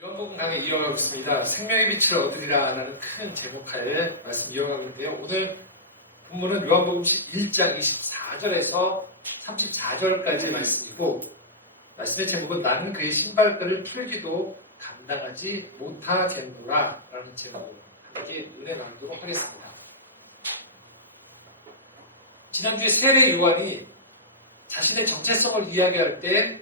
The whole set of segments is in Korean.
요한복음 강의 이어가고 있습니다. 생명의 빛을 얻으리라 라는 큰 제목하에 말씀 이어가고 있는데요. 오늘 본문은 요한복음 1장 24절에서 34절까지의 말씀이고, 말씀의 제목은 나는 그의 신발끈을 풀기도 감당하지 못하겠노라 라는 제목으로 함께 은혜 나누도록 하겠습니다. 지난주에 세례 요한이 자신의 정체성을 이야기할 때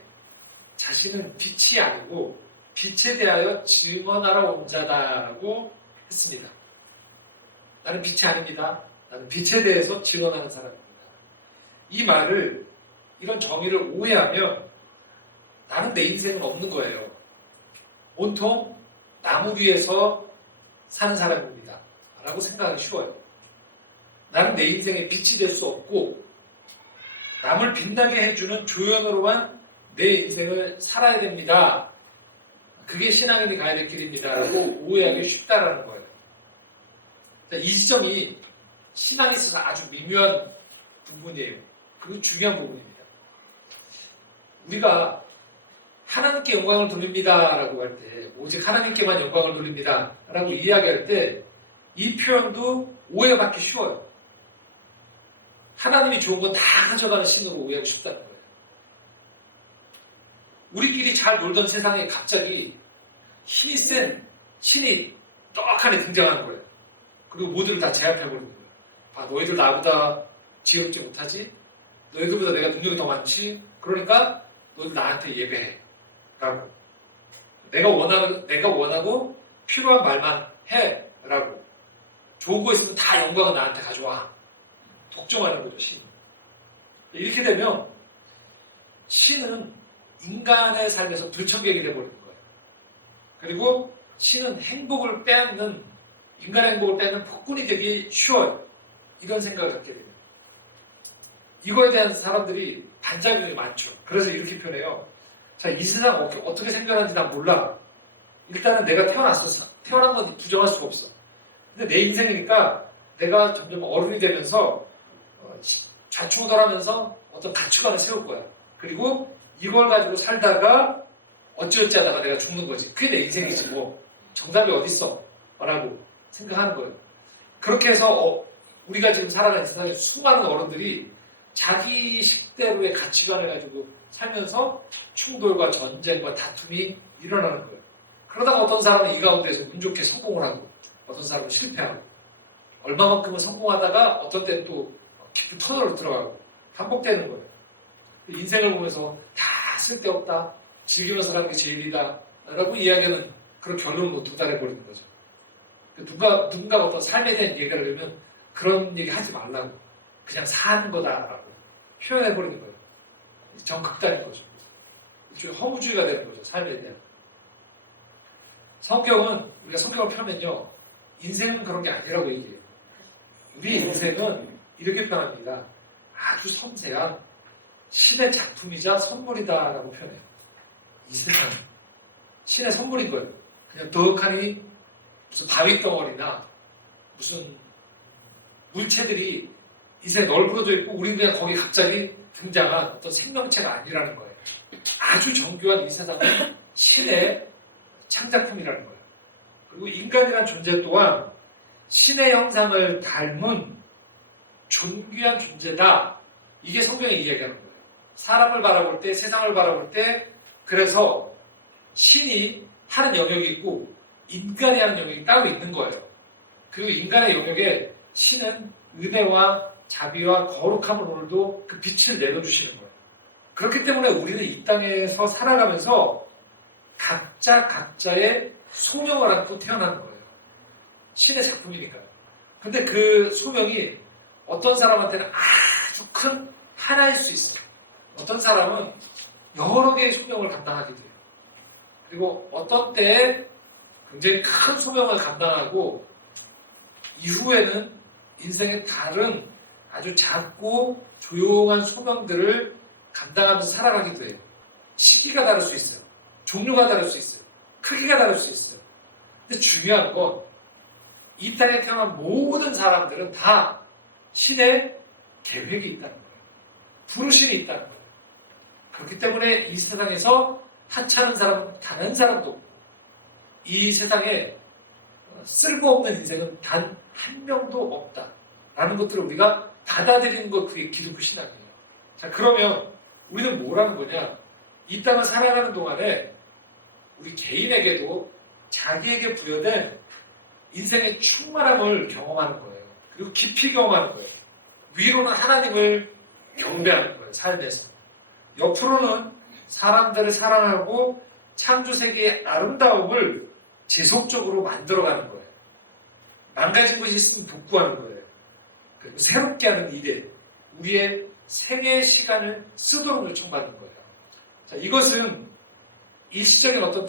자신은 빛이 아니고 빛에 대하여 증언하러 온 자다라고 했습니다. 나는 빛이 아닙니다. 나는 빛에 대해서 증언하는 사람입니다. 이 말을, 이런 정의를 오해하면 나는 내 인생은 없는 거예요. 온통 나무 위에서 사는 사람입니다. 라고 생각하기 쉬워요. 나는 내 인생의 빛이 될 수 없고 남을 빛나게 해주는 조연으로만 내 인생을 살아야 됩니다. 그게 신앙인이 가야 될 길입니다. 라고 오해하기 쉽다라는 거예요. 이 지점이 신앙에 있어서 아주 미묘한 부분이에요. 그리고 중요한 부분입니다. 우리가 하나님께 영광을 돌립니다 라고 할 때, 오직 하나님께만 영광을 돌립니다 라고 이야기할 때 이 표현도 오해받기 쉬워요. 하나님이 좋은 건 다 가져가는 신으로 오해하기 쉽다는 거예요. 우리끼리 잘 놀던 세상에 갑자기 힘이 센 신이 떡하니 등장하는 거예요. 그리고 모두를 다 제압해버리는 거예요. 아, 너희들 나보다 지혜롭지 못하지? 너희들보다 내가 능력이 더 많지? 그러니까 너희들 나한테 예배해. 라고. 내가 원하고 필요한 말만 해. 라고. 좋은 거 있으면 다 영광은 나한테 가져와. 독점하는 거죠, 신. 이렇게 되면 신은 인간의 삶에서 불청객이 되어버리는 거예요. 그리고 신은 행복을 빼앗는, 인간의 행복을 빼앗는 폭군이 되기 쉬워요. 이런 생각을 갖게 됩니다. 이거에 대한 사람들이 반작용이 많죠. 그래서 이렇게 표현해요. 자, 이 세상 어떻게 생겨나는지 난 몰라. 일단은 내가 태어난 건 부정할 수가 없어. 근데 내 인생이니까 내가 점점 어른이 되면서 좌충우돌하면서 어떤 가치관을 세울 거야. 그리고 이걸 가지고 살다가 어찌어찌 하다가 내가 죽는 거지. 그게 내 인생이지 뭐. 정답이 어딨어? 라고 생각하는 거예요. 그렇게 해서 우리가 지금 살아가는 세상에 수많은 어른들이 자기 식대로의 가치관을 가지고 살면서 충돌과 전쟁과 다툼이 일어나는 거예요. 그러다가 어떤 사람은 이 가운데서 운 좋게 성공을 하고 어떤 사람은 실패하고 얼마만큼은 성공하다가 어떤 때는 또 깊은 터널로 들어가고 반복되는 거예요. 인생을 보면서 다 쓸데없다, 즐기면서 가는 게 제일이다 라고 이야기하는 그런 결론을 도달해버리는 거죠. 누군가 어떤 삶에 대한 얘기를 하면 그런 얘기 하지 말라고, 그냥 사는 거다라고 표현해버리는 거예요. 정극단인 거죠. 일종의 허무주의가 되는 거죠, 삶에 대한. 성경은, 우리가 성경을 펴면요, 인생은 그런 게 아니라고 얘기해요. 우리 인생은 이렇게 표현합니다. 아주 섬세한 신의 작품이자 선물이다라고 표현해요. 이 세상은 신의 선물인 거예요. 그냥 더욱하니 무슨 바위 덩어리나 무슨 물체들이 이 세상에 널브러져 있고 우리는 그냥 거기 갑자기 등장한 어떤 생명체가 아니라는 거예요. 아주 정교한 이 세상은 신의 창작품이라는 거예요. 그리고 인간이라는 존재 또한 신의 형상을 닮은 존귀한 존재다. 이게 성경이 이야기하는 거예요. 사람을 바라볼 때, 세상을 바라볼 때, 그래서 신이 하는 영역이 있고 인간이 하는 영역이 따로 있는 거예요. 그리고 인간의 영역에 신은 은혜와 자비와 거룩함을 오늘도 그 빛을 내려주시는 거예요. 그렇기 때문에 우리는 이 땅에서 살아가면서 각자의 소명을 안고 태어나는 거예요. 신의 작품이니까요. 근데 그 소명이 어떤 사람한테는 아주 큰 하나일 수 있어요. 어떤 사람은 여러 개의 소명을 감당하게 돼요. 그리고 어떤 때에 굉장히 큰 소명을 감당하고 이후에는 인생의 다른 아주 작고 조용한 소명들을 감당하면서 살아가기도 해요. 시기가 다를 수 있어요. 종류가 다를 수 있어요. 크기가 다를 수 있어요. 근데 중요한 건 이 땅에 태어난 모든 사람들은 다 신의 계획이 있다는 거예요. 부르심이 있다는 거예요. 그렇기 때문에 이 세상에서 하찮은 사람, 단 한 사람도 없고 이 세상에 쓸모없는 인생은 단 한 명도 없다라는 것들을 우리가 받아들이는 것, 그게 기독교 신앙이에요. 자, 그러면 우리는 뭐라는 거냐? 이 땅을 살아가는 동안에 우리 개인에게도 자기에게 부여된 인생의 충만함을 경험하는 거예요. 그리고 깊이 경험하는 거예요. 위로는 하나님을 경배하는 거예요, 삶에서. 옆으로는 사람들을 사랑하고 창조세계의 아름다움을 지속적으로 만들어가는 거예요. 망가진 것이 있으면 복구하는 거예요. 그리고 새롭게 하는 일에 우리의 생애의 시간을 쓰도록 요청받는 거예요. 자, 이것은 일시적인 어떤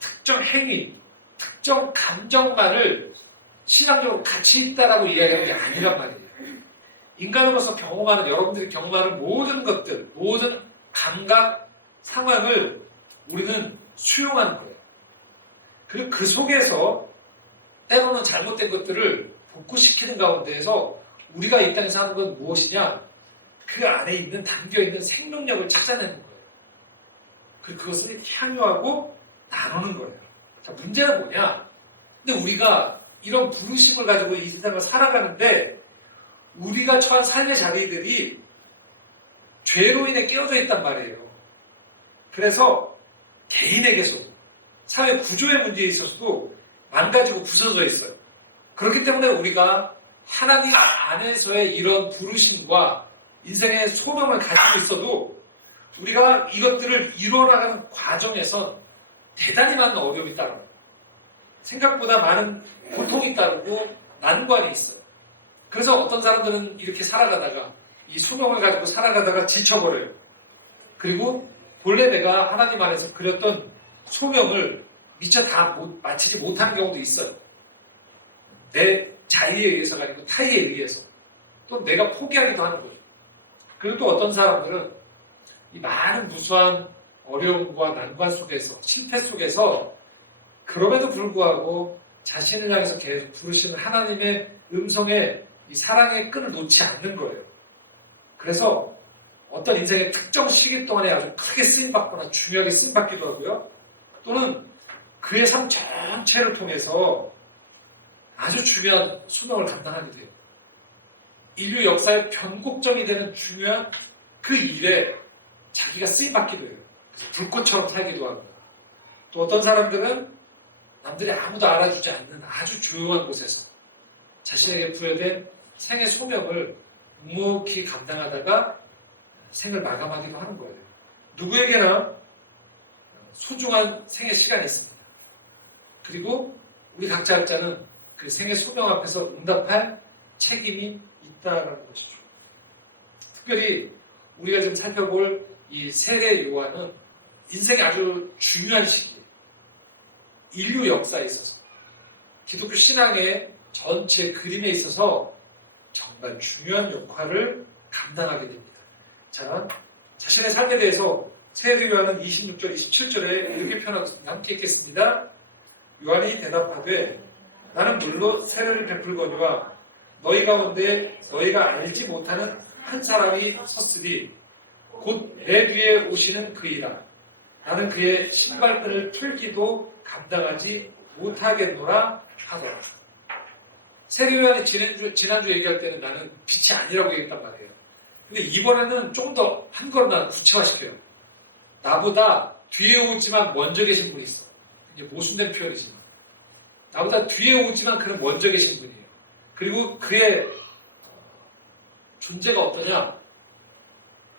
특정 행위, 특정 감정만을 신앙적으로 가치 있다라고 이야기하는 게 아니란 말이에요. 인간으로서 경험하는, 여러분들이 경험하는 모든 것들, 모든 감각, 상황을 우리는 수용하는 거예요. 그리고 그 속에서 때로는 잘못된 것들을 복구시키는 가운데에서 우리가 이 땅에서 하는 건 무엇이냐? 그 안에 있는, 담겨있는 생명력을 찾아내는 거예요. 그것을 향유하고 나누는 거예요. 자, 문제는 뭐냐? 근데 우리가 이런 부르심을 가지고 이 세상을 살아가는데 우리가 처한 삶의 자리들이 죄로 인해 깨어져 있단 말이에요. 그래서 개인에게서도 사회 구조의 문제에 있어서도 망가지고 부서져 있어요. 그렇기 때문에 우리가 하나님 안에서의 이런 부르심과 인생의 소명을 가지고 있어도 우리가 이것들을 이루어나가는 과정에서 대단히 많은 어려움이 따라요. 생각보다 많은 고통이 따르고 난관이 있어요. 그래서 어떤 사람들은 이렇게 살아가다가 이 소명을 가지고 살아가다가 지쳐버려요. 그리고 본래 내가 하나님 안에서 그렸던 소명을 미처 다 마치지 못한 경우도 있어요. 내 자의에 의해서가 아니고 타의에 의해서. 또 내가 포기하기도 하는 거죠. 그리고 또 어떤 사람들은 이 많은 무수한 어려움과 난관 속에서, 실패 속에서 그럼에도 불구하고 자신을 향해서 계속 부르시는 하나님의 음성에 이 사랑의 끈을 놓지 않는 거예요. 그래서 어떤 인생의 특정 시기 동안에 아주 크게 쓰임받거나 중요하게 쓰임받기도 하고요. 또는 그의 삶 전체를 통해서 아주 중요한 소명을 감당하게 돼요. 인류 역사의 변곡점이 되는 중요한 그 일에 자기가 쓰임받기도 해요. 불꽃처럼 살기도 하고. 또 어떤 사람들은 남들이 아무도 알아주지 않는 아주 조용한 곳에서 자신에게 부여된 생의 소명을 묵묵히 감당하다가 생을 마감하기도 하는 거예요. 누구에게나 소중한 생의 시간이 있습니다. 그리고 우리 각자는 그 생의 소명 앞에서 응답할 책임이 있다는 것이죠. 특별히 우리가 지금 살펴볼 이 세례 요한은 인생의 아주 중요한 시기에 인류 역사에 있어서 기독교 신앙의 전체 그림에 있어서 정말 중요한 역할을 감당하게 됩니다. 자, 자신의 삶에 대해서 세례 요한은 26절, 27절에 이렇게 표현하고 있습니다. 함께 읽겠습니다. 요한이 대답하되 나는 물로 세례를 베풀거니와 너희 가운데 너희가 알지 못하는 한 사람이 섰으니 곧 내 뒤에 오시는 그이라. 나는 그의 신발끈을 풀기도 감당하지 못하겠노라 하더라. 세례 요한이 지난주 얘기할 때는 나는 빛이 아니라고 얘기했단 말이에요. 근데 이번에는 조금 더 한 걸음만 구체화시켜요. 나보다 뒤에 오지만 먼저 계신 분이 있어. 이게 모순된 표현이지만. 나보다 뒤에 오지만 그는 먼저 계신 분이에요. 그리고 그의 존재가 어떠냐?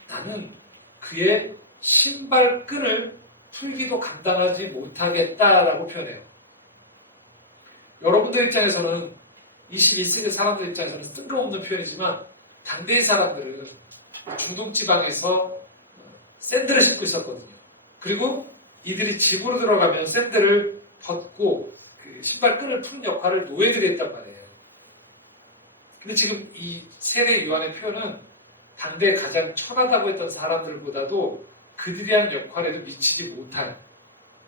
나는 그의 신발끈을 풀기도 감당하지 못하겠다라고 표현해요. 여러분들 입장에서는 21세기 사람들 입장에서는 뜬금없는 표현이지만 당대의 사람들은 중동 지방에서 샌들을 신고 있었거든요. 그리고 이들이 집으로 들어가면 샌들을 벗고 그 신발끈을 푸는 역할을 노예들이 했단 말이에요. 근데 지금 이 세례 요한의 표현은 당대에 가장 천하다고 했던 사람들보다도 그들이 한 역할에도 미치지 못한,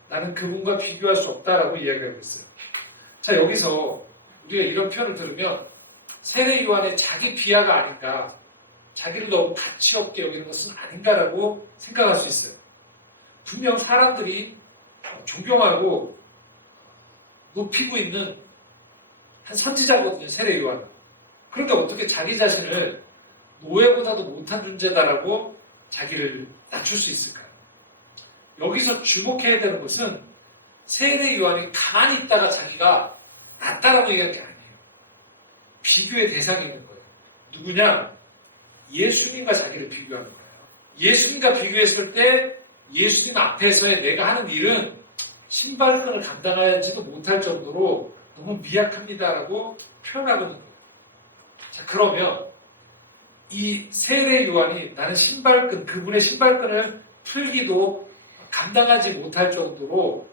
나는 그분과 비교할 수 없다라고 이야기하고 있어요. 자, 여기서 우리가 이런 표현을 들으면 세례 요한의 자기 비하가 아닌가, 자기를 너무 가치 없게 여기는 것은 아닌가라고 생각할 수 있어요. 분명 사람들이 존경하고 높이고 있는 한 선지자거든요. 세례 요한은. 그런데 어떻게 자기 자신을 노예보다도 못한 존재다라고 자기를 낮출 수 있을까요? 여기서 주목해야 되는 것은 세례 요한이 가만히 있다가 자기가 낫다라고 얘기하는 게 아니에요. 비교의 대상이 있는 거예요. 누구냐? 예수님과 자기를 비교하는 거예요. 예수님과 비교했을 때 예수님 앞에서의 내가 하는 일은 신발끈을 감당하지도 못할 정도로 너무 미약합니다라고 표현하거든요. 자, 그러면 이 세례 요한이 나는 신발끈, 그분의 신발끈을 풀기도 감당하지 못할 정도로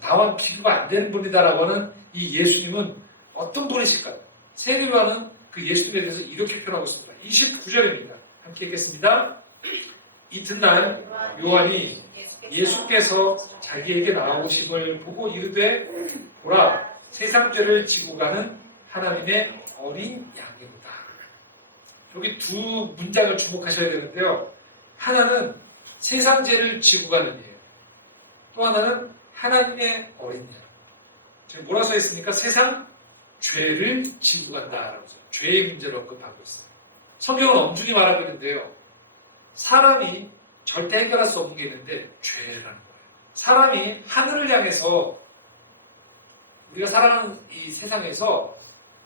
나와 비교가 안 되는 분이다라고 하는 이 예수님은 어떤 분이실까요? 세례 요한은 그 예수님에 대해서 이렇게 표현하고 있습니다. 29절입니다. 함께 읽겠습니다. 이튿날 요한이 예수께서 자기에게 나오심을 보고 이르되 보라 세상 죄를 지고 가는 하나님의 어린 양이로다. 여기 두 문장을 주목하셔야 되는데요. 하나는 세상 죄를 지고 가는 이에요. 또 하나는 하나님의 어린 양. 지금 뭐라 써 있습니까? 세상 죄를 지고 간다라고 해서 죄의 문제를 언급하고 있어요. 성경은 엄중히 말하고 있는데요. 사람이 절대 해결할 수 없는 게 있는데 죄라는 거예요. 사람이 하늘을 향해서 우리가 살아가는 이 세상에서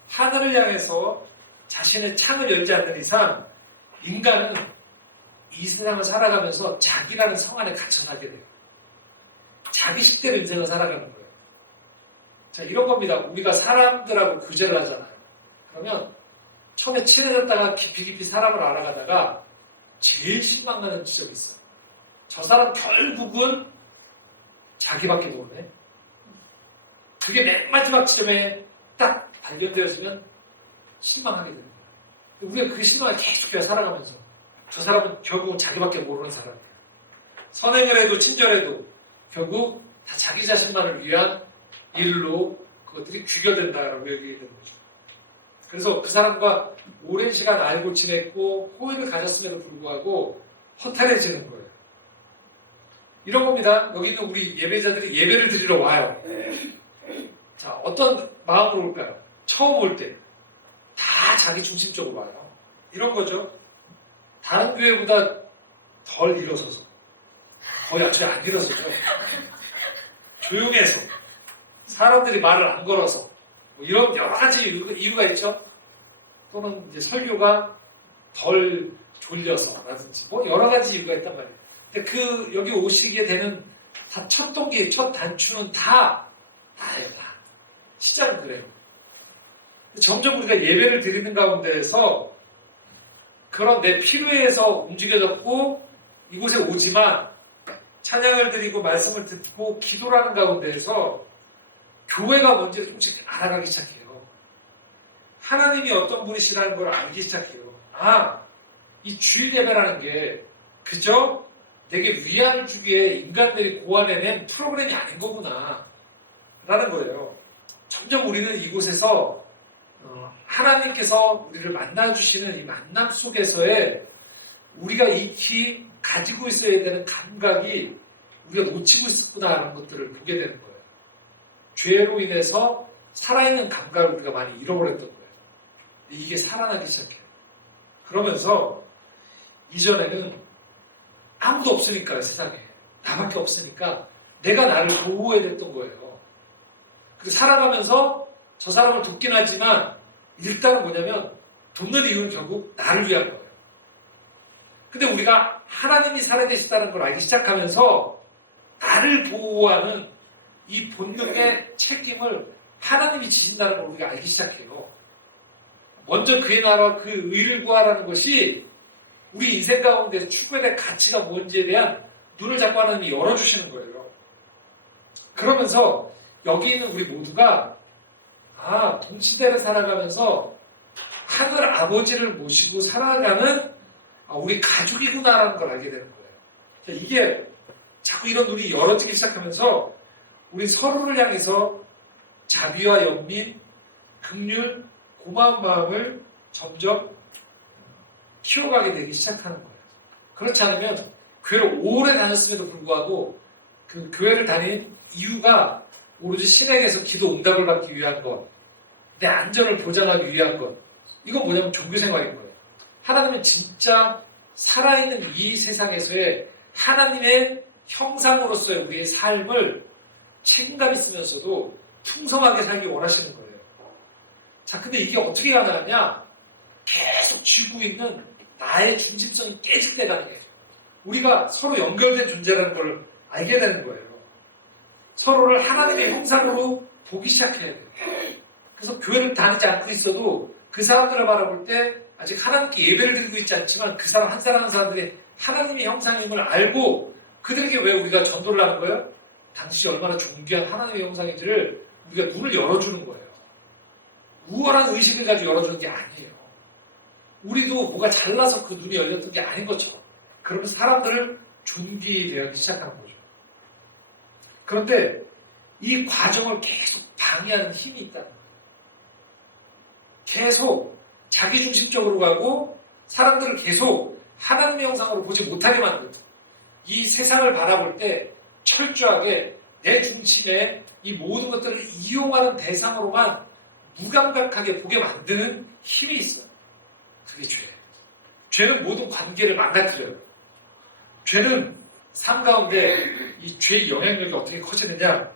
하늘을 향해서 자신의 창을 열지 않는 이상 인간은 이 세상을 살아가면서 자기라는 성 안에 갇혀 살게 돼요. 자기 식대로 인생을 살아가는 거예요. 자, 이런 겁니다. 우리가 사람들하고 교제를 하잖아요. 그러면 처음에 친해졌다가 깊이 사람을 알아가다가 제일 실망나는 지점이 있어요. 저 사람 결국은 자기밖에 모르네. 그게 맨 마지막 지점에 딱 발견되어지면 실망하게 됩니다. 우리가 그 실망을 계속해서 살아가면서 저 사람은 결국은 자기밖에 모르는 사람이에요. 선행을 해도 친절해도 결국 다 자기 자신만을 위한 일로 그것들이 귀결된다라고 얘기되는 거죠. 그래서 그 사람과 오랜 시간 알고 지냈고 호의를 가졌음에도 불구하고 허탈해지는 거예요. 이런 겁니다. 여기 있는 우리 예배자들이 예배를 드리러 와요. 자, 어떤 마음으로 올까요? 처음 올 때 다 자기 중심적으로 와요. 이런 거죠. 다른 교회보다 덜 일어서서 거의 안 일어서죠. 조용해서 사람들이 말을 안 걸어서 뭐 이런 여러 가지 이유가 있죠. 또는 이제 설교가 덜 졸려서라든지 뭐 여러 가지 이유가 있단 말이에요. 근데 그 여기 오시게 되는 다 첫 동기, 첫 단추는 다예요. 시작은 그래요. 점점 우리가 예배를 드리는 가운데에서 그런 내 필요에서 움직여졌고 이곳에 오지만 찬양을 드리고 말씀을 듣고 기도를 하는 가운데에서 교회가 뭔지 조금씩 알아가기 시작해요. 하나님이 어떤 분이시라는 걸 알기 시작해요. 아, 이 주일 예배라는 게 그저 내게 위안을 주기에 인간들이 고안해낸 프로그램이 아닌 거구나 라는 거예요. 점점 우리는 이곳에서 하나님께서 우리를 만나주시는 이 만남 속에서의 우리가 익히 가지고 있어야 되는 감각이 우리가 놓치고 있었구나라는 것들을 보게 되는 거예요. 죄로 인해서 살아있는 감각을 우리가 많이 잃어버렸던 거예요. 이게 살아나기 시작해요. 그러면서 이전에는 아무도 없으니까요, 세상에. 나밖에 없으니까 내가 나를 보호해야 됐던 거예요. 그 살아가면서 저 사람을 돕긴 하지만 일단은 뭐냐면 돕는 이유는 결국 나를 위한 거예요. 근데 우리가 하나님이 살아계시다는 걸 알기 시작하면서 나를 보호하는 이 본능의 책임을 하나님이 지신다는 걸 우리가 알기 시작해요. 먼저 그의 나라와 그 의를 구하라는 것이 우리 인생 가운데 추구해야 될 가치가 뭔지에 대한 눈을 자꾸 하나님이 열어주시는 거예요. 그러면서 여기 있는 우리 모두가 동시대를 살아가면서 하늘 아버지를 모시고 살아가는 우리 가족이구나라는 걸 알게 되는 거예요. 이게 자꾸 이런 눈이 열어지기 시작하면서 우리 서로를 향해서 자비와 연민, 긍휼, 고마운 마음을 점점 키워가게 되기 시작하는 거예요. 그렇지 않으면 교회를 오래 다녔음에도 불구하고 그 교회를 다닌 이유가 오로지 신에게서 기도 응답을 받기 위한 것, 내 안전을 보장하기 위한 것. 이건 뭐냐면 종교생활인 거예요. 하나님은 진짜 살아있는 이 세상에서의 하나님의 형상으로서의 우리의 삶을 책임감 있으면서도 풍성하게 살기 원하시는 거예요. 자, 근데 이게 어떻게 가능하냐? 계속 쥐고 있는 나의 중심성이 깨질 때 가능해요. 우리가 서로 연결된 존재라는 걸 알게 되는 거예요. 서로를 하나님의 형상으로 보기 시작해야 돼요. 그래서 교회를 다니지 않고 있어도 그 사람들을 바라볼 때 아직 하나님께 예배를 드리고 있지 않지만 그 사람 한 사람 한 사람들이 하나님의 형상임을 알고 그들에게 왜 우리가 전도를 하는 거예요? 당신이 얼마나 존귀한 하나님의 형상인지를 우리가 눈을 열어주는 거예요. 우월한 의식을 가지고 열어주는 게 아니에요. 우리도 뭐가 잘나서 그 눈이 열렸던 게 아닌 것처럼 그러면 사람들을 존귀되기 시작하는 거죠. 그런데 이 과정을 계속 방해하는 힘이 있다는 거예요. 계속 자기중심적으로 가고 사람들을 계속 하나님의 형상으로 보지 못하게 만드는 이 세상을 바라볼 때 철저하게 내 중심에 이 모든 것들을 이용하는 대상으로만 무감각하게 보게 만드는 힘이 있어요. 그게 죄예요. 죄는 모든 관계를 망가뜨려요. 죄는 삶 가운데 이 죄의 영향력이 어떻게 커지느냐?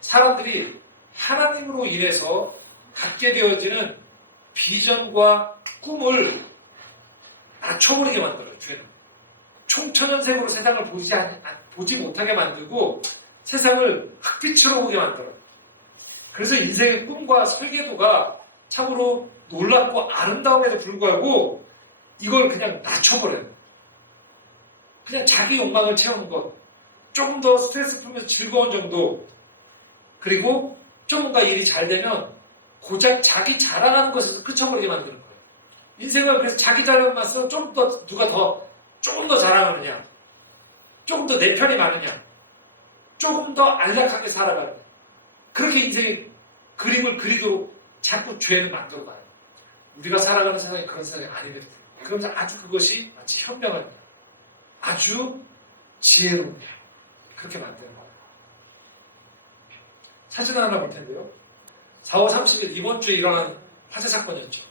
사람들이 하나님으로 인해서 갖게 되어지는 비전과 꿈을 낮춰버리게 만들어요. 죄는. 총천연색으로 세상을 보지 못하게 만들고 세상을 흑빛으로 보게 만들어요. 그래서 인생의 꿈과 설계도가 참으로 놀랍고 아름다움에도 불구하고 이걸 그냥 낮춰버려요. 그냥 자기 욕망을 채우는 것, 조금 더 스트레스 풀면서 즐거운 정도, 그리고 조금가 일이 잘 되면 고작 자기 자랑하는 것에서 그쳐버리게 만드는 거예요. 인생을 그래서 자기 자랑만 써 조금 더 자랑하느냐, 조금 더 내 편이 많으냐, 조금 더 안락하게 살아가는 그렇게 인생의 그림을 그리도록 자꾸 죄를 만들어가요. 우리가 살아가는 세상이 그런 세상이 아니거든요. 그러면서 아주 그것이 마치 현명한 아주 지혜로운 그렇게 만드는 거예요. 사진 하나 볼 텐데요. 4월 30일 이번 주에 일어난 화재 사건이었죠.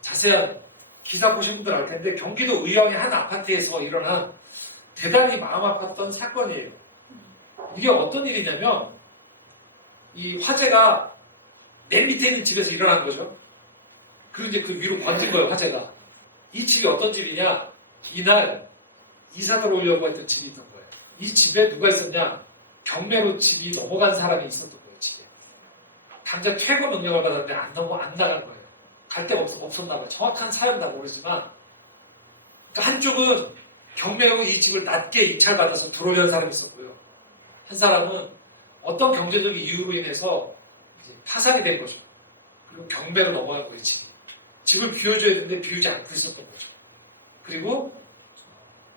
자세한 기사 보신 분들 알 텐데 경기도 의왕의 한 아파트에서 일어난 대단히 마음 아팠던 사건이에요. 이게 어떤 일이냐면 이 화재가 맨 밑에 있는 집에서 일어난 거죠. 그리고 이제 그 위로 번진 거예요, 화재가. 이 집이 어떤 집이냐? 이날 이사 들어오려고 했던 집이 있던 거예요. 이 집에 누가 있었냐? 경매로 집이 넘어간 사람이 있었던 거예요, 집에. 당장 퇴거 명령을 받았는데 안 나간 거예요. 갈 데가 없었나 봐요. 정확한 사연은 다 모르지만. 그러니까 한쪽은 경매로 이 집을 낮게 입찰받아서 들어오려는 사람이 있었고요. 한 사람은 어떤 경제적인 이유로 인해서 이제 파산이 된 거죠. 그리고 경매로 넘어간 거예요, 집이. 집을 비워줘야 되는데 비우지 않고 있었던 거죠. 그리고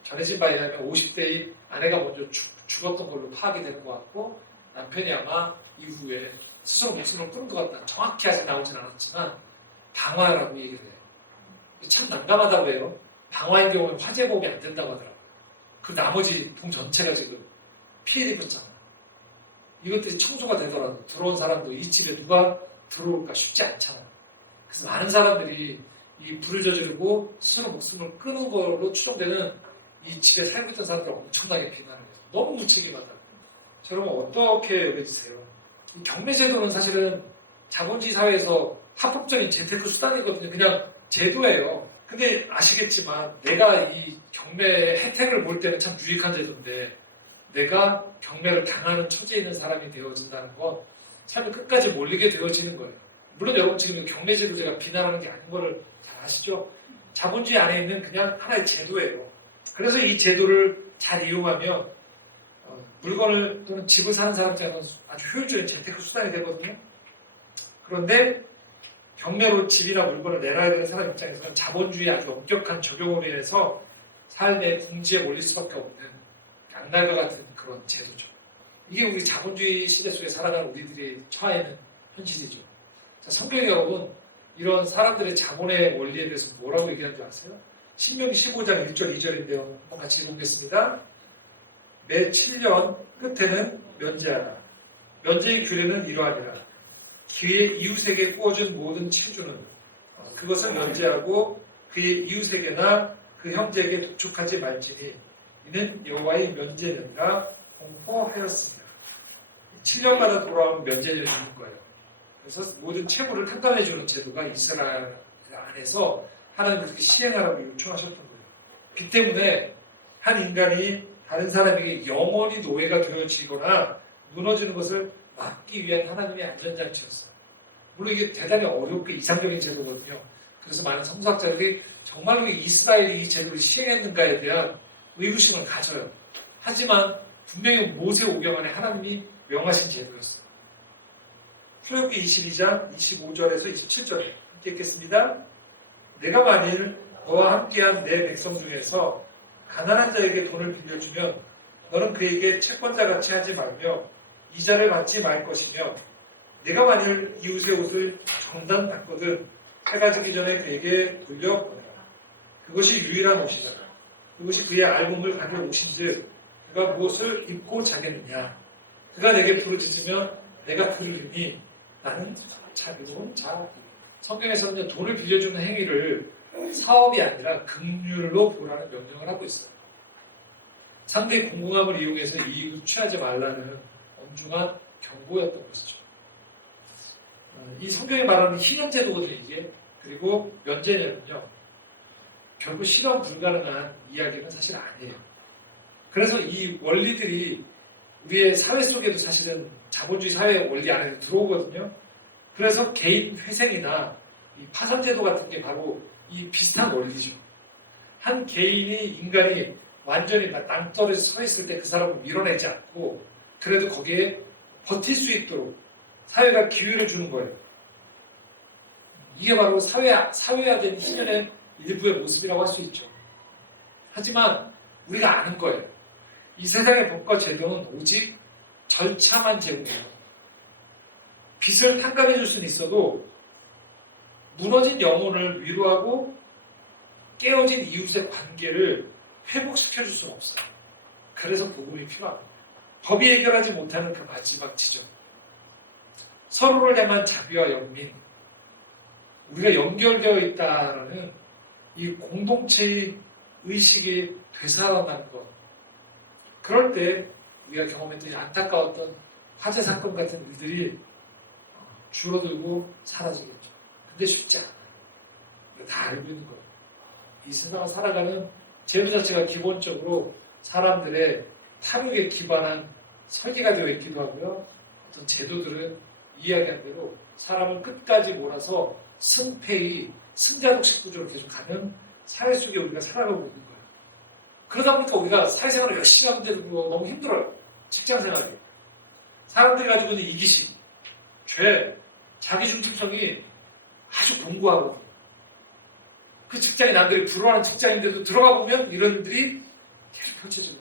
전해진 바에 의하면 50대의 아내가 먼저 죽었던 걸로 파악이 되는 것 같고 남편이 아마 이후에 스스로 목숨을 끊은 것 같다. 정확히 아직 나오진 않았지만 방화라고 얘기를 해요. 참 난감하다고 해요. 방화인 경우는 화재 보험이 안 된다고 하더라고요. 그 나머지 동 전체가 지금 피해 입었잖아요. 이것들이 청소가 되더라도 들어온 사람도 이 집에 누가 들어올까 쉽지 않잖아요. 그래서 많은 사람들이 이 불을 저지르고 스스로 목숨을 끊은 걸로 추정되는 이 집에 살고 있던 사람들 엄청나게 비난을 해요. 너무 무책임하다. 여러분 어떻게 여겨지세요? 이 경매제도는 사실은 자본주의 사회에서 합법적인 재테크 수단이거든요. 그냥 제도예요. 근데 아시겠지만 내가 이 경매 혜택을 볼 때는 참 유익한 제도인데 내가 경매를 당하는 처지에 있는 사람이 되어진다는 건 삶이 끝까지 몰리게 되어지는 거예요. 물론 여러분 지금 경매제도 제가 비난하는 게 아닌 거를 잘 아시죠? 자본주의 안에 있는 그냥 하나의 제도예요. 그래서 이 제도를 잘 이용하면 물건을 또는 집을 사는 사람들한테는 아주 효율적인 재테크 수단이 되거든요. 그런데 경매로 집이나 물건을 내놔야 되는 사람 입장에서는 자본주의의 아주 엄격한 적용으로 인해서 삶의 궁지에 몰릴 수밖에 없는 양날과 같은 그런 제도죠. 이게 우리 자본주의 시대 속에 살아가는 우리들이 처해있는 현실이죠. 자, 성경에 여러분 이런 사람들의 자본의 원리에 대해서 뭐라고 얘기하는 줄 아세요? 신명기 15장 1절 2절인데요. 한번 같이 읽어보겠습니다. 매 7년 끝에는 면제하라. 면제의 규례는 이러하니라. 그의 이웃에게 꾸어준 모든 채주는 그것을 면제하고 그의 이웃에게나 그 형제에게 독촉하지 말지니 이는 여호와의 면제니라 공포하였습니다. 7년마다 돌아오는 면제를 주는 거예요. 그래서 모든 채무를 탕감해주는 제도가 이스라엘 안에서 하나님 그렇게 시행하라고 요청하셨던 거예요. 그 때문에 한 인간이 다른 사람에게 영원히 노예가 되어지거나 무너지는 것을 막기 위한 하나님의 안전장치였어요. 물론 이게 대단히 어렵고 이상적인 제도거든요. 그래서 많은 성서학자들이 정말로 이스라엘이 이 제도를 시행했는가에 대한 의구심을 가져요. 하지만 분명히 모세오경안에 하나님이 명하신 제도였어요. 출애굽기 22장 25절에서 27절 함께 읽겠습니다. 내가 만일 너와 함께한 내 백성 중에서 가난한 자에게 돈을 빌려주면 너는 그에게 채권자같이 하지 말며 이자를 받지 말 것이며 내가 만일 이웃의 옷을 정단받거든 해가 지기 전에 그에게 돌려보내라. 그것이 유일한 옷이잖아. 그것이 그의 알몸을 가릴 옷인즉 그가 무엇을 입고 자겠느냐. 그가 내게 부르짖으면 내가 들으리니 나는 자비로운 자. 성경에서는 돈을 빌려주는 행위를 사업이 아니라 긍휼로 보라는 명령을 하고 있어요. 상대의 궁금함을 이용해서 이익을 취하지 말라는 엄중한 경고였던 것이죠. 이 성경이 말하는 희년제도거든요, 이게. 그리고 면제는요, 결국 실현 불가능한 이야기는 사실 아니에요. 그래서 이 원리들이 우리의 사회 속에도 사실은 자본주의 사회의 원리 안에 들어오거든요. 그래서 개인 회생이나 이 파산제도 같은 게 바로 이 비슷한 원리죠. 한 개인이 인간이 완전히 낭떠러지 서 있을 때 그 사람을 밀어내지 않고 그래도 거기에 버틸 수 있도록 사회가 기회를 주는 거예요. 이게 바로 사회화된 희년의 일부의 모습이라고 할 수 있죠. 하지만 우리가 아는 거예요. 이 세상의 법과 제도는 오직 절차만 제공해요. 빚을 탕감해 줄 수는 있어도 무너진 영혼을 위로하고 깨어진 이웃의 관계를 회복시켜 줄 수는 없어요. 그래서 복음이 필요합니다. 법이 해결하지 못하는 그 마지막 지점. 서로를 향한 자비와 연민. 우리가 연결되어 있다는 이 공동체의 의식이 되살아나는 것. 그럴 때 우리가 경험했던 안타까웠던 화재 사건 같은 일들이 줄어들고 사라지겠죠. 근데 쉽지 않아요. 이거 다 알고 있는 거예요. 이 세상을 살아가는 제도 자체가 기본적으로 사람들의 탐욕에 기반한 설계가 되어 있기도 하고요. 어떤 제도들은 이야기한 대로 사람을 끝까지 몰아서 승패의 승자독식 구조로 계속 가는 사회 속에 우리가 살아가고 있는 거예요. 그러다 보니까 우리가 사회생활을 열심히 하는데도 너무 힘들어요. 직장생활이. 사람들이 가지고 있는 이기심, 죄, 자기중심성이 아주 공고하거든요. 그 직장에 남들이 부러워하는 직장인데도 들어가 보면 이런 일들이 계속 펼쳐지고.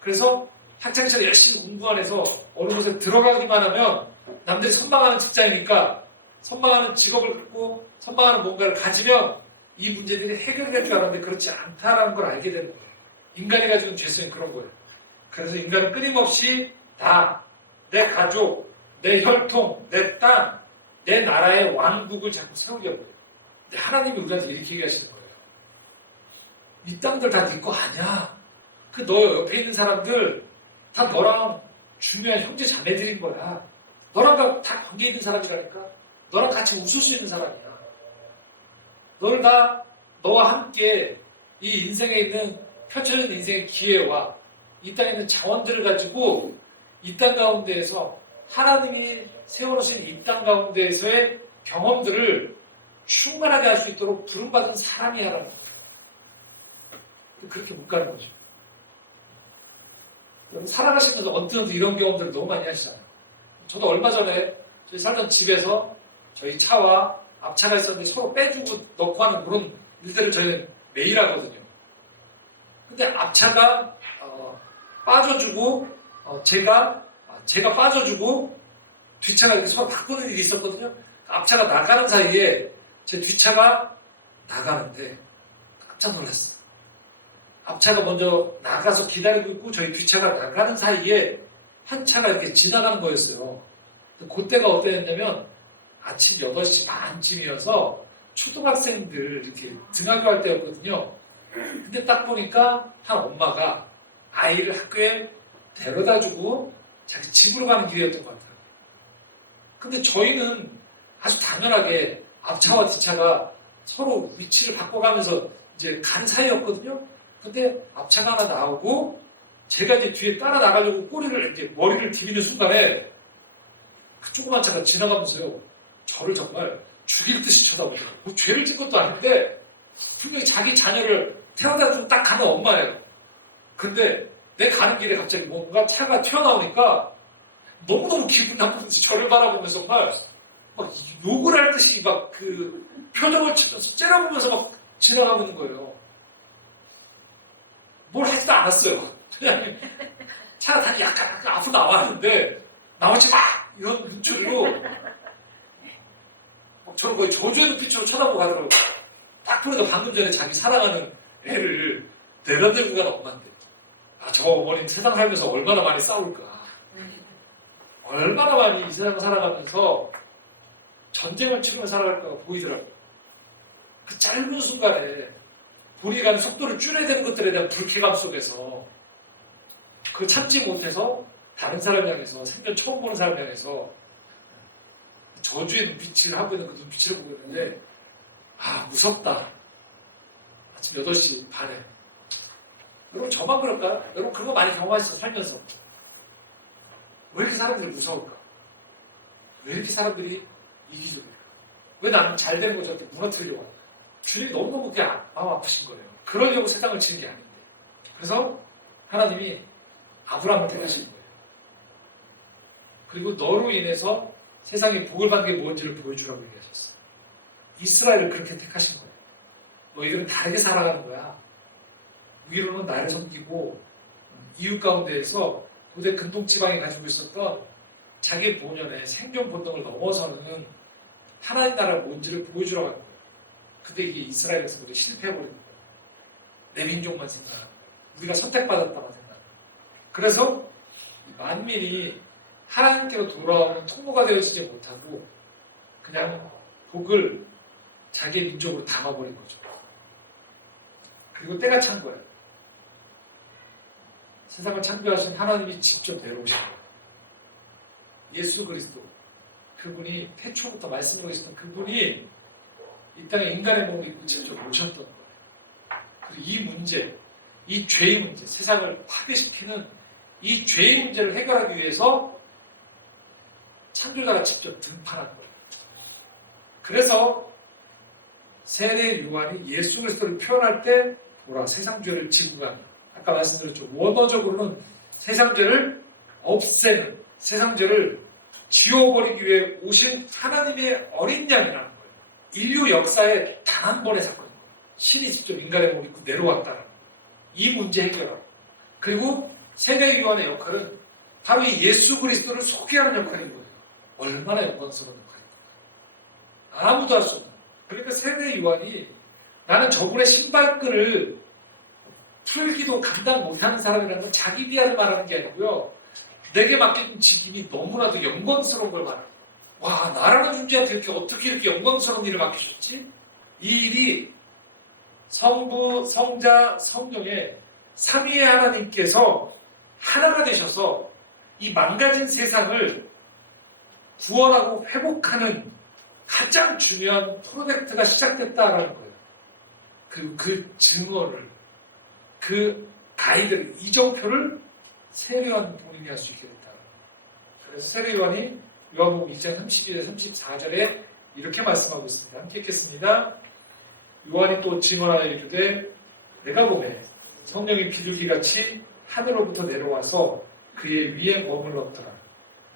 그래서 학창시절에 열심히 공부 안 해서 어느 곳에 들어가기만 하면 남들이 선망하는 직장이니까 선망하는 직업을 갖고 선망하는 뭔가를 가지면 이 문제들이 해결될 줄 알았는데 그렇지 않다라는 걸 알게 되는 거예요. 인간이 가지고 있는 죄성이 그런 거예요. 그래서 인간은 끊임없이 내 가족, 내 혈통, 내 땅, 내 나라의 왕국을 자꾸 세우려고 해요. 근데 하나님이 우리한테 이렇게 얘기하시는 거예요. 이 땅들 다 네 거 아니야. 그 너 옆에 있는 사람들 다 너랑 중요한 형제 자매들인 거야. 너랑 다 관계 있는 사람이라니까. 너랑 같이 웃을 수 있는 사람이야. 널 다 너와 함께 이 인생에 있는 펼쳐진 인생의 기회와 이 땅에 있는 자원들을 가지고 이 땅 가운데에서 하나님이 세워놓으신 이 땅 가운데에서의 경험들을 충만하게 할 수 있도록 부름받은 사람이야라는 거예요. 그렇게 못 가는 거죠. 살아가시면서 언뜻 이런 경험들을 너무 많이 하시잖아요. 저도 얼마 전에 저희 살던 집에서 저희 차와 앞차가 있었는데 서로 빼주고 넣고 하는 그런 일들을 저희는 매일 하거든요. 근데 앞차가 빠져주고 제가 빠져주고 뒷차가 이렇게 서로 바꾸는 일이 있었거든요. 앞차가 나가는 사이에 제 뒷차가 나가는데 깜짝 놀랐어요. 앞차가 먼저 나가서 기다리고 있고 저희 뒷차가 나가는 사이에 한 차가 이렇게 지나가는 거였어요. 그때가 어땠냐면 아침 8시 반쯤이어서 초등학생들 이렇게 등하교할 때였거든요. 근데 딱 보니까 한 엄마가 아이를 학교에 데려다주고 자기 집으로 가는 길이었던 것 같아요. 근데 저희는 아주 당연하게 앞차와 뒷차가 서로 위치를 바꿔가면서 이제 간 사이였거든요. 근데 앞차가 하나 나오고 제가 이제 뒤에 따라 나가려고 꼬리를 이제 머리를 디비는 순간에 그 조그만 차가 지나가면서요. 저를 정말 죽일 듯이 쳐다보더라고요. 뭐 죄를 짓 것도 아닌데 분명히 자기 자녀를 태워다 좀 딱 가는 엄마예요. 근데 내 가는 길에 갑자기 뭔가 차가 튀어나오니까 너무너무 기분 나쁜지 저를 바라보면서 정말 막 욕을 할 듯이 막 그 표정을 째려보면서 막 지나가고 있는 거예요. 뭘 하지도 않았어요. 그냥 차가 다시 약간 앞으로 나왔는데 나오지 마! 이런 눈초리로 저는 거의 조조의 눈빛으로 쳐다보고 가더라고요. 딱 보니까 방금 전에 자기 사랑하는 애를 내려들고 간 엄마인데 저 어머니는 세상 살면서 얼마나 많이 싸울까. 얼마나 많이 이 세상 살아가면서 전쟁을 치르면서 살아갈까가 보이더라고요. 그 짧은 순간에 본인이 가는 속도를 줄여야 되는 것들에 대한 불쾌감 속에서 그 참지 못해서 다른 사람 향해서 생전 처음 보는 사람 향해서 저주의 눈빛을 하고 있는 그 눈빛을 보고 있는데 무섭다. 아침 8시 반에 여러분 저만 그럴까요? 여러분 그거 많이 경험하시죠? 살면서 왜 이렇게 사람들이 무서울까? 왜 이렇게 사람들이 이기적일까? 왜 나는 잘되는 거 저한테 무너뜨리려고 할까? 주님이 너무너무 그게 마음 아프신 거예요. 그러려고 세상을 치는 게 아닌데. 그래서 하나님이 아브라함을 택하신 거예요. 그리고 너로 인해서 세상에 복을 받는 게 뭔지를 보여주라고 얘기하셨어요. 이스라엘을 그렇게 택하신 거예요. 너희들은 다르게 살아가는 거야. 위로는 나를 섬기고 이웃 가운데에서 고대 근동지방에 가지고 있었던 자기 본연의 생존 본능을 넘어서는 하나님 나라가 뭔지를 보여주라고 하는 거예요. 근데 이게 이스라엘에서 우리 실패해버린 거예요. 내 민족만 생각하는 거예요. 우리가 선택받았다만 생각하는 거예요. 그래서 만민이 하나님께로 돌아오는 통로가 되어지지 못하고 그냥 복을 자기 민족으로 담아버린 거죠. 그리고 때가 찬 거예요. 세상을 창조하신 하나님이 직접 내려오신 거예요. 예수 그리스도, 그분이 태초부터 말씀으로 계셨던 그분이 이 땅에 인간의 몸을 입고 직접 오셨던 거예요. 그리고 이 문제, 이 죄의 문제, 세상을 파괴시키는 이 죄의 문제를 해결하기 위해서 창조자가 직접 등판한 거예요. 그래서 세례 요한이 예수 그리스도를 표현할 때 보라 세상 죄를 지고 가는, 아까 말씀드렸죠. 원어적으로는 세상 죄를 없애는, 세상 죄를 지워버리기 위해 오신 하나님의 어린 양이라는 거예요. 인류 역사의 단 한 번의 사건입니다. 신이 직접 인간의 몸을 입고 내려왔다는 이 문제 해결하고, 그리고 세례 요한의 역할은 바로 이 예수 그리스도를 소개하는 역할인 거예요. 얼마나 영광스러운 역할입니까? 아무도 할 수 없는. 그러니까 세례 요한이 나는 저분의 신발끈을 풀기도 감당 못하는 사람이라는 건 자기 비하를 말하는 게 아니고요. 내게 맡겨진 직임이 너무나도 영광스러운 걸 말하는 거예요. 와, 나라는 존재한테 어떻게 이렇게 영광스러운 일을 맡겨줬지? 이 일이 성부, 성자, 성령의 삼위의 하나님께서 하나가 되셔서 이 망가진 세상을 구원하고 회복하는 가장 중요한 프로젝트가 시작됐다라는 거예요. 그 증언을, 그 가이드를, 이정표를 세례요한 본인이 할 수 있게 됐다. 그래서 세례요한이 요한복음 2장 32절 34절에 이렇게 말씀하고 있습니다. 함께 읽겠습니다. 요한이 또 증언하여 이르되 내가 보매 성령이 비둘기같이 하늘로부터 내려와서 그의 위에 머물렀더라.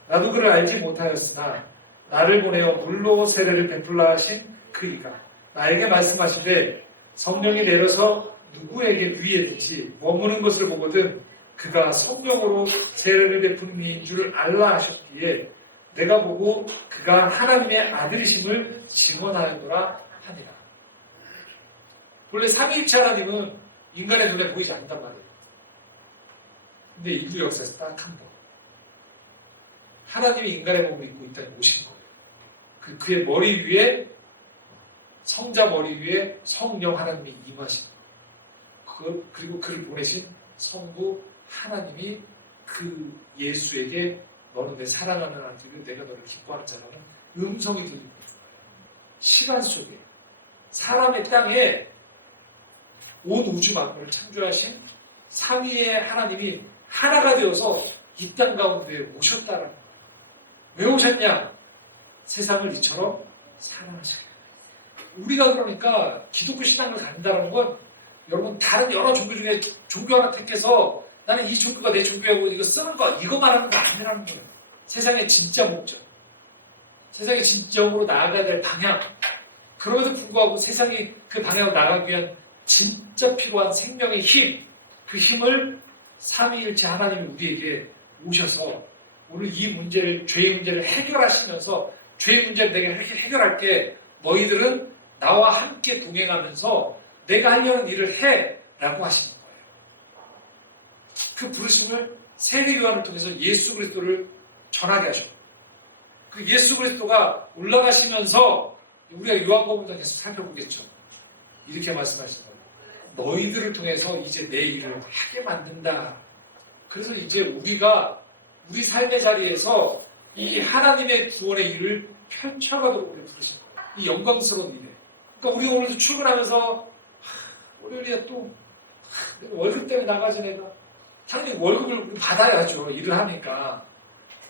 나도 그를 알지 못하였으나 나를 보내어 물로 세례를 베풀라 하신 그 이가 나에게 말씀하시되 성령이 내려서 누구에게 위에든지 머무는 것을 보거든 그가 성령으로 세례를 베푸는 이인 줄 알라 하셨기에 내가 보고 그가 하나님의 아들이심을 증언하였노라 하니라. 원래 삼위일체 하나님은 인간의 눈에 보이지 않는단 말이에요. 근데 인류 역사에서 딱 한 번. 하나님이 인간의 몸을 입고 이 땅에 오신 거예요. 그의 머리 위에, 성자 머리 위에 성령 하나님이 임하신 거예요. 그리고 그를 보내신 성부 하나님이 그 예수에게 너는 내 사랑하는 아들이고 내가 너를 기뻐하는 자라는 음성이 들립니다. 시간 속에 사람의 땅에 온 우주 만물을 창조하신 삼위의 하나님이 하나가 되어서 이 땅 가운데 오셨다라는 거예요. 왜 오셨냐? 세상을 이처럼 사랑하셨다. 우리가 그러니까 기독교 신앙을 갖는다는 건 여러분 다른 여러 종교 중에 종교 하나 택해서 나는 이 종교가 내 종교하고 이거 쓰는 거 이거 말하는 거 아니라는 거예요. 세상의 진짜 목적, 세상의 진정으로 나아가야 될 방향. 그럼에도 불구하고 세상이 그 방향으로 나가기 위한 진짜 필요한 생명의 힘, 그 힘을 삼위일체 하나님이 우리에게 오셔서 오늘 이 문제를, 죄의 문제를 해결하시면서 죄의 문제를 내가 해결할게. 너희들은 나와 함께 동행하면서 내가 하려는 일을 해 라고 하시는 거예요. 그 부르심을 세례 요한을 통해서 예수 그리스도를 전하게 하셨고, 그 예수 그리스도가 올라가시면서 우리가 요한복음을 계속 살펴보겠죠. 이렇게 말씀하시는 거예요. 너희들을 통해서 이제 내 일을 하게 만든다. 그래서 이제 우리가 우리 삶의 자리에서 이 하나님의 구원의 일을 펼쳐가도록 우리를 부르신 거예요. 이 영광스러운 일에. 그러니까 우리가 오늘도 출근하면서 월요일에 또 월급 때문에 나가지 내가. 당연히 월급을 받아야죠. 일을 하니까.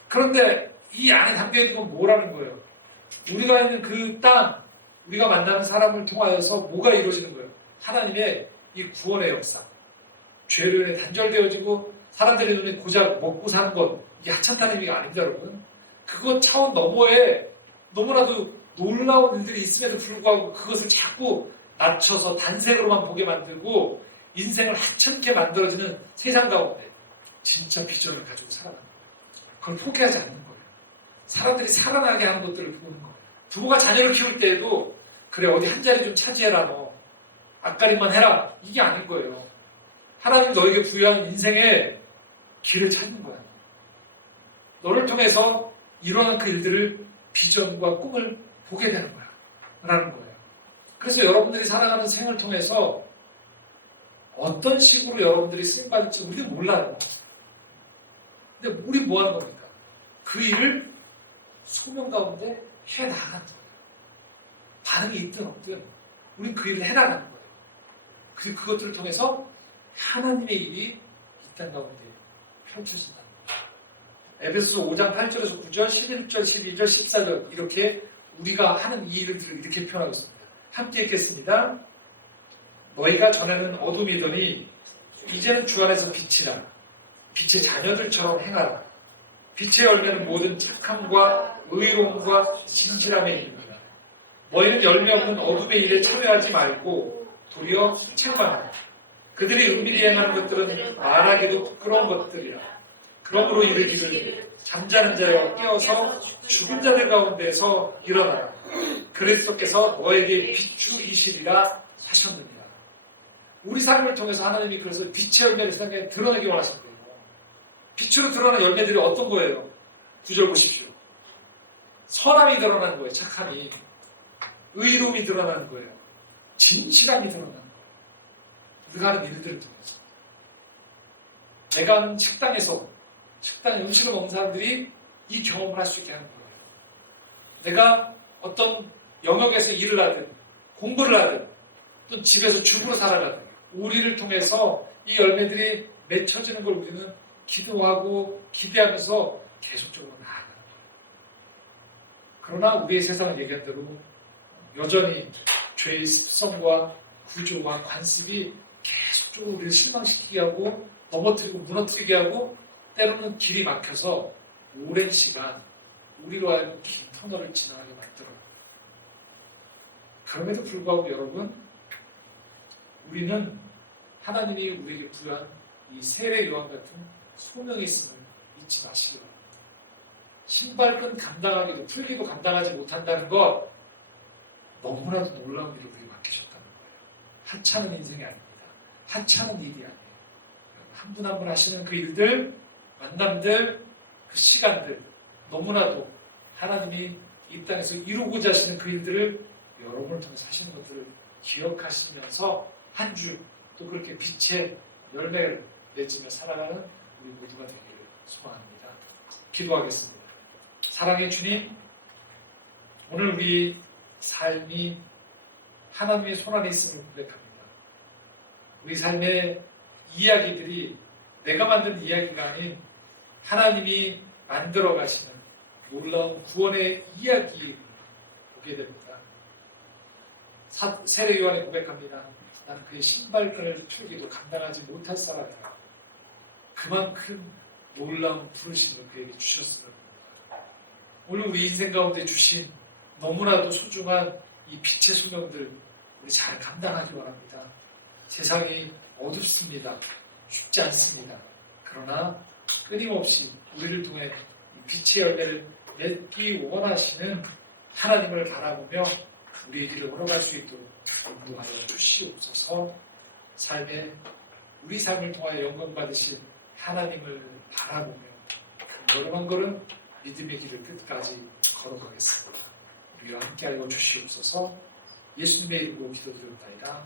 그런데 이 안에 담겨있는 건 뭐라는 거예요? 우리가 있는 그 땅, 우리가 만나는 사람을 통하여서 뭐가 이루어지는 거예요? 하나님의 이 구원의 역사. 죄로 인해 단절되어지고 사람들의 눈에 고작 먹고 사는 것, 이게 하찮다는 의미가 아닙니다, 여러분. 그것 차원 너머에 너무나도 놀라운 일들이 있음에도 불구하고 그것을 자꾸 낮춰서 단색으로만 보게 만들고 인생을 하찮게 만들어지는 세상 가운데 진짜 비전을 가지고 살아가는 거예요. 그걸 포기하지 않는 거예요. 사람들이 살아나게 하는 것들을 보는 거예요. 부부가 자녀를 키울 때에도 그래 어디 한 자리 좀 차지해라 너. 앞가림만 해라. 이게 아닌 거예요. 하나님 너에게 부여한 인생의 길을 찾는 거야. 너를 통해서 일어난 그 일들을 비전과 꿈을 보게 되는 거야. 라는 거예요. 그래서 여러분들이 살아가는 생을 통해서 어떤 식으로 여러분들이 쓰임받을지 우리는 몰라요. 근데 우리 뭐 하는 겁니까? 그 일을 소명 가운데 해나가는 거예요. 반응이 있든 없든 우리는 그 일을 해나가는 거예요. 그리고 그것들을 통해서 하나님의 일이 이 땅 가운데 펼쳐진다는 거예요. 에베소서 5장 8절에서 9절, 11절, 12절, 14절 이렇게 우리가 하는 이 일들을 이렇게 표현하고 있습니다. 함께 읽겠습니다. 너희가 전에는 어둠이더니 이제는 주 안에서 빛이라. 빛의 자녀들처럼 행하라. 빛의 열매는 모든 착함과 의로움과 진실함에 있습니다. 너희는 열매 없는 어둠의 일에 참여하지 말고 도리어 책망하라. 그들이 은밀히 행하는 것들은 말하기도 부끄러운 것들이라. 그러므로 이르기를 잠자는 자여 깨어서 죽은 자들 가운데서 일어나라. 그리스도께서 너에게 비추이시리라 하셨느니라. 우리 삶을 통해서 하나님이 그래서 빛의 열매를 세상에 드러내기 원하시는 거예요. 빛으로 드러나는 열매들이 어떤 거예요? 9절 보십시오. 선함이 드러나는 거예요. 착함이. 의로움이 드러나는 거예요. 진실함이 드러나는 거예요. 우리가 하는 일들을 통해서. 내가 하는 식당에 음식을 먹는 사람들이 이 경험을 할 수 있게 하는 거예요. 내가 어떤 영역에서 일을 하든 공부를 하든 또 집에서 주부로 살아가든 우리를 통해서 이 열매들이 맺혀지는 걸 우리는 기도하고 기대하면서 계속적으로 나아가는 거예요. 그러나 우리의 세상을 얘기한 대로 여전히 죄의 습성과 구조와 관습이 계속적으로 우리를 실망시키게 하고 넘어뜨리고 무너뜨리게 하고 때로는 길이 막혀서 오랜 시간 우리로 하여금 긴 터널을 지나가게 만들어요. 그럼에도 불구하고 여러분 우리는 하나님이 우리에게 부여한 이 세례 요한 같은 소명이 있음을 잊지 마시기 바랍니다. 신발끈 감당하기도 풀기도 감당하지 못한다는 것 너무나도 놀라운 일을 우리에게 맡기셨다는 거예요. 하찮은 인생이 아닙니다. 하찮은 일이 아니에요. 한 분 한 분 하시는 그 일들, 만남들, 그 시간들 너무나도 하나님이 이 땅에서 이루고자 하시는 그 일들을 여러분을 통해서 하시는 것들을 기억하시면서 한 주 또 그렇게 빛의 열매를 맺으며 살아가는 우리 모두가 되기를 소망합니다. 기도하겠습니다. 사랑의 주님, 오늘 우리 삶이 하나님의 손안에 있음을 고백합니다. 우리 삶의 이야기들이 내가 만든 이야기가 아닌 하나님이 만들어 가시는 놀라운 구원의 이야기 보게 됩니다. 세례 요한이 고백합니다. 나는 그의 신발끈을 풀기도 감당하지 못할 사람이라. 그만큼 놀라운 부르심을 그에게 주셨습니다. 오늘 우리 인생 가운데 주신 너무나도 소중한 이 빛의 소명들 우리 잘 감당하기 원합니다. 세상이 어둡습니다. 쉽지 않습니다. 그러나 끊임없이 우리를 통해 빛의 열매를 맺기 원하시는 하나님을 바라보며 우리의 길을 걸어갈 수 있도록 인도하여 주시옵소서. 삶에 우리 삶을 통하여 영광 받으실 하나님을 바라보며 걸음 한 걸음 믿음의 길을 끝까지 걸어가겠습니다. 우리와 함께 알고 주시옵소서. 예수님의 이름으로 기도드렸다이다.